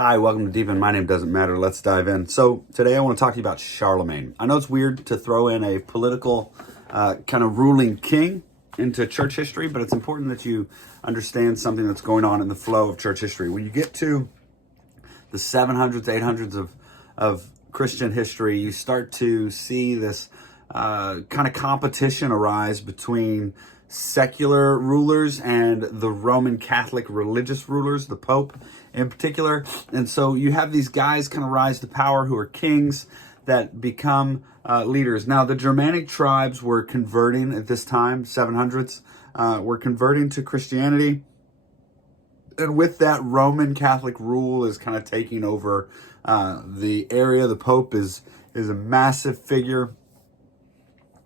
Hi, welcome to Deep In. My name doesn't matter. Let's dive in. So today I want to talk to you about Charlemagne. I know it's weird to throw in a political kind of ruling king into church history, but it's important that you understand something that's going on in the flow of church history. When you get to the 700s, 800s of Christian history, you start to see this kind of competition arise between secular rulers and the Roman Catholic religious rulers, the Pope in particular. And so you have these guys kind of rise to power who are kings that become leaders. Now, the Germanic tribes were converting at this time, 700s, were converting to Christianity. And with that, Roman Catholic rule is kind of taking over the area. The Pope is a massive figure.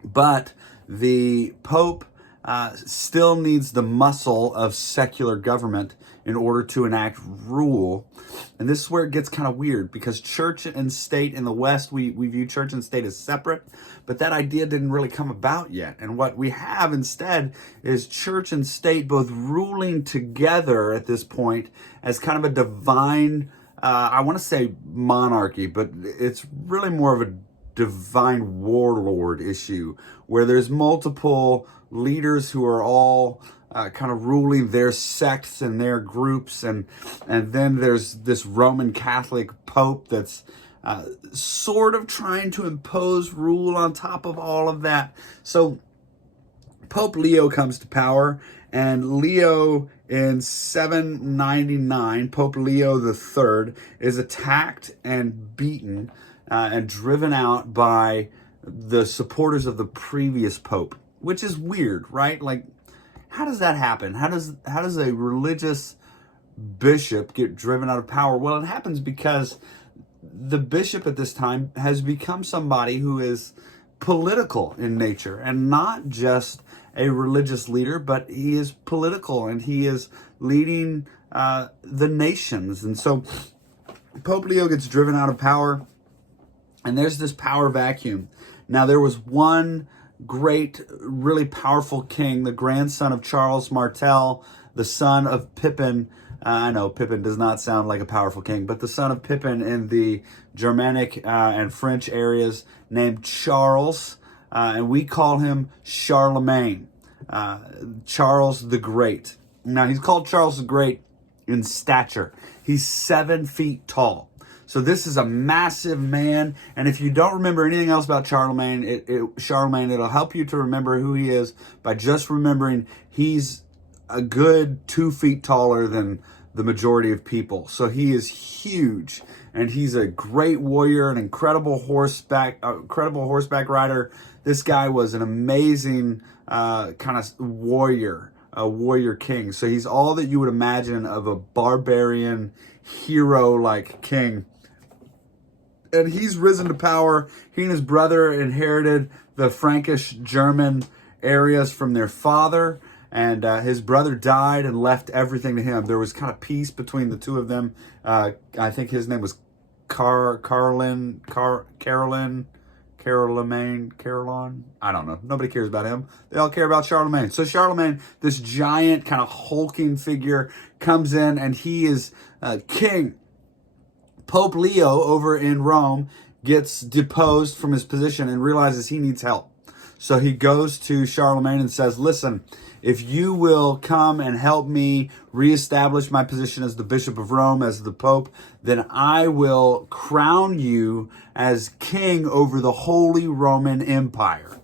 But the Pope still needs the muscle of secular government in order to enact rule. And this is where it gets kind of weird, because church and state in the West, we view church and state as separate, but that idea didn't really come about yet. And what we have instead is church and state both ruling together at this point as kind of a divine, I want to say monarchy, but it's really more of a divine warlord issue where there's multiple leaders who are all kind of ruling their sects and their groups, and then there's this Roman Catholic Pope that's sort of trying to impose rule on top of all of that. So Pope Leo comes to power, and Leo in 799, Pope Leo III is attacked and beaten and driven out by the supporters of the previous pope, which is weird, right? Like, how does that happen? How does a religious bishop get driven out of power? Well, it happens because the bishop at this time has become somebody who is political in nature, and not just a religious leader, but he is political and he is leading the nations. And so Pope Leo gets driven out of power, and there's this power vacuum. Now, there was one great, really powerful king, the grandson of Charles Martel, the son of Pippin. I know Pippin does not sound like a powerful king, but the son of Pippin in the Germanic and French areas, named Charles, and we call him Charlemagne, Charles the Great. Now, he's called Charles the Great in stature. He's 7 feet tall. So this is a massive man, and if you don't remember anything else about Charlemagne, it'll help you to remember who he is by just remembering he's a good 2 feet taller than the majority of people. So he is huge, and he's a great warrior, an incredible horseback rider. This guy was an amazing kind of warrior, a warrior king. So he's all that you would imagine of a barbarian hero-like king. And he's risen to power. He and his brother inherited the Frankish German areas from their father. And his brother died and left everything to him. There was kind of peace between the two of them. I think his name was Caroline. I don't know. Nobody cares about him. They all care about Charlemagne. So Charlemagne, this giant kind of hulking figure, comes in, and he is king. Pope Leo over in Rome gets deposed from his position and realizes he needs help. So he goes to Charlemagne and says, listen, if you will come and help me reestablish my position as the Bishop of Rome, as the Pope, then I will crown you as king over the Holy Roman Empire.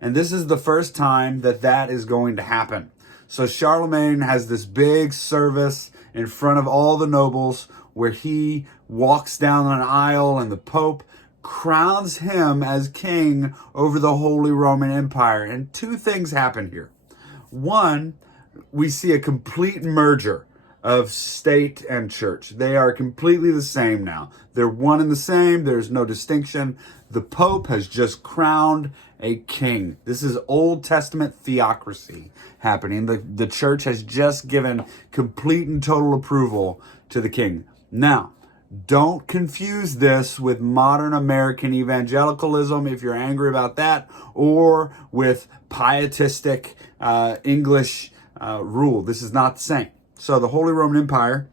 And this is the first time that is going to happen. So Charlemagne has this big service in front of all the nobles where he walks down an aisle, and the Pope crowns him as king over the Holy Roman Empire. And two things happen here. One, we see a complete merger of state and church. They are completely the same now. They're one and the same. There's no distinction. The Pope has just crowned a king. This is Old Testament theocracy happening. The church has just given complete and total approval to the king. Now, don't confuse this with modern American evangelicalism if you're angry about that, or with pietistic English rule. This is not the same. So the Holy Roman Empire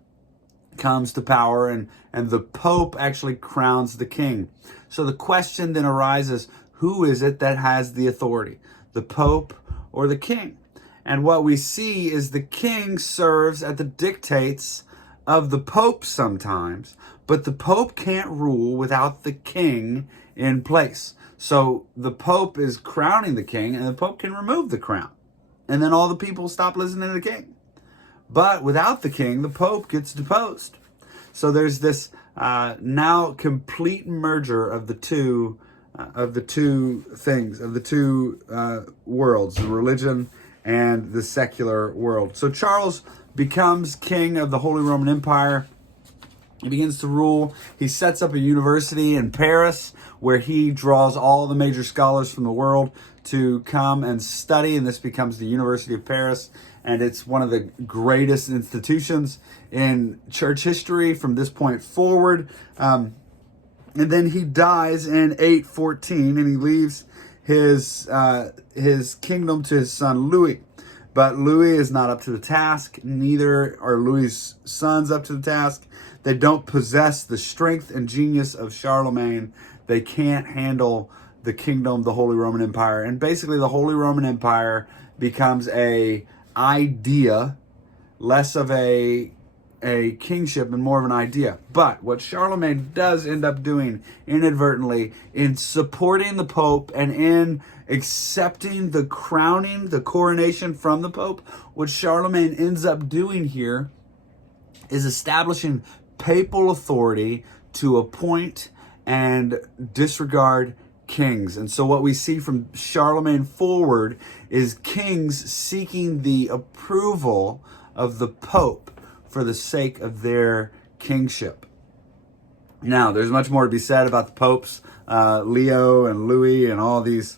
comes to power, and the Pope actually crowns the king. So the question then arises, who is it that has the authority, the Pope or the king? And what we see is the king serves at the dictates of the Pope sometimes, but the Pope can't rule without the king in place. So the Pope is crowning the king, and the Pope can remove the crown. And then all the people stop listening to the king. But without the king, the Pope gets deposed. So there's this now complete merger of the two worlds, the religion and the secular world. So Charles becomes king of the Holy Roman Empire. He begins to rule. He sets up a university in Paris where he draws all the major scholars from the world to come and study, and this becomes the University of Paris, and it's one of the greatest institutions in church history from this point forward. And then he dies in 814, and he leaves his kingdom to his son Louis. But Louis is not up to the task. Neither are Louis's sons up to the task. They don't possess the strength and genius of Charlemagne. They can't handle the kingdom, the Holy Roman Empire. And basically the Holy Roman Empire becomes a idea, less of a kingship and more of an idea. But what Charlemagne does end up doing inadvertently in supporting the Pope and in accepting the crowning, the coronation from the Pope, what Charlemagne ends up doing here is establishing papal authority to appoint and disregard kings. And so what we see from Charlemagne forward is kings seeking the approval of the Pope for the sake of their kingship. Now, there's much more to be said about the popes, Leo and Louis and all these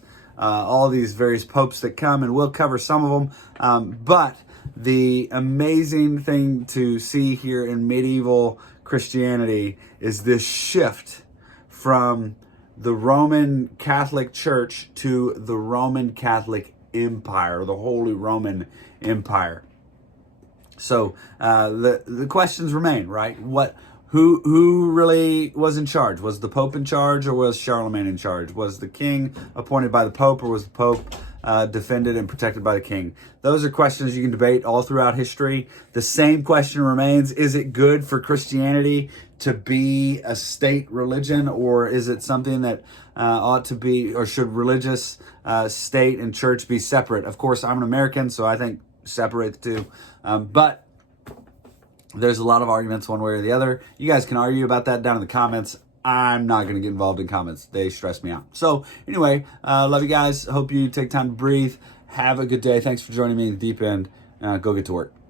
various popes that come, and we'll cover some of them. But the amazing thing to see here in medieval Christianity is this shift from the Roman Catholic Church to the Roman Catholic Empire, the Holy Roman Empire. So the questions remain, right? Who really was in charge? Was the Pope in charge, or was Charlemagne in charge? Was the king appointed by the Pope, or was the Pope defended and protected by the king? Those are questions you can debate all throughout history. The same question remains: is it good for Christianity to be a state religion, or is it something that ought to be, or should religious state and church be separate? Of course, I'm an American, so I think separate the two. But there's a lot of arguments one way or the other. You guys can argue about that down in the comments. I'm not going to get involved in comments. They stress me out. So anyway, love you guys. Hope you take time to breathe. Have a good day. Thanks for joining me in the deep end. Go get to work.